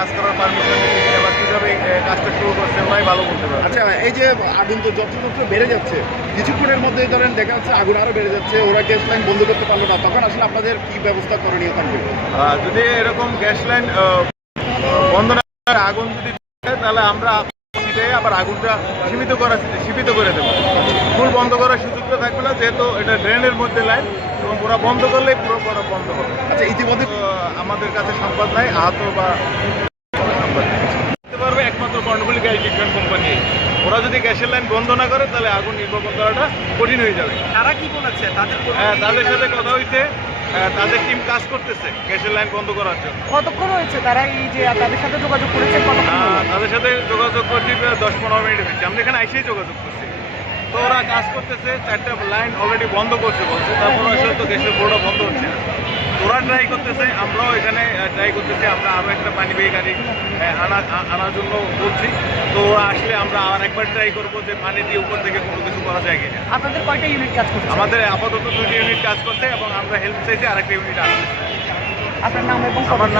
কাজ করার পারমিশন দিচ্ছে বা কীভাবে কাজটা শুরু করছে ওরাই ভালো বলতে পারে। আচ্ছা, এই যে আগুন তো যত্র বেড়ে যাচ্ছে, কিছুক্ষণের মধ্যে ধরেন দেখা যাচ্ছে আগুন আরো বেড়ে যাচ্ছে, ওরা গ্যাস লাইন বন্ধ করতে পারলো না, তখন আসলে আপনাদের কি ব্যবস্থা করণীয় থাকবে? যদি এরকম গ্যাস লাইন বন্ধ না করে আগুন যদি থাকে, তাহলে আমরা আবার আগুনটা সীমিত করে দেবো। ফুল বন্ধ করার সুযোগটা থাকবে না, যেহেতু এটা ড্রেনের মধ্যে লাইন, এবং ওরা বন্ধ করলেই পুরো বন্ধ করবে। আচ্ছা, ইতিমধ্যে আমাদের কাছে সংবাদ নাই আহত বা পারবে একমাত্র কর্ণফুলী গ্যাস ডিস্ট্রিবিউশন কোম্পানি। ওরা যদি গ্যাসের লাইন বন্ধ না করে তাহলে আগুন নির্বাপন করাটা কঠিন হয়ে যাবে। তারা কি বলেছে? তাদের সাথে কথা হয়েছে, তাদের টিম কাজ করতেছে গ্যাসের লাইন বন্ধ করার জন্য। কতক্ষণ হয়েছে তারা এই যে তাদের সাথে যোগাযোগ করেছে? তাদের সাথে যোগাযোগ করছি 10-15 মিনিট হয়েছে, আমরা এখানে এসেই যোগাযোগ করছি। তো ওরা কাজ করতেছে, 4টা লাইন অলরেডি বন্ধ করছে বলছে, তারপর আসলে তো গ্যাসের বোর্ডটা বন্ধ হচ্ছে না। ওরা ট্রাই করতেছে, আমরাও এখানে ট্রাই করতেছি। আমরা আরও একটা পানিবাহী গাড়ি আনার জন্য বলছি। তো ওরা আসলে আমরা আর একবার ট্রাই করবো যে পানি দিয়ে উপর থেকে কোনো কিছু করা যায় কিনা। আপনাদের কয়টা ইউনিট কাজ করছে? আমাদের আপাতত 2টি ইউনিট কাজ করছে এবং আমরা হেল্প চাইছি আরেকটা ইউনিট আনতে। আপনার নাম এবং আমার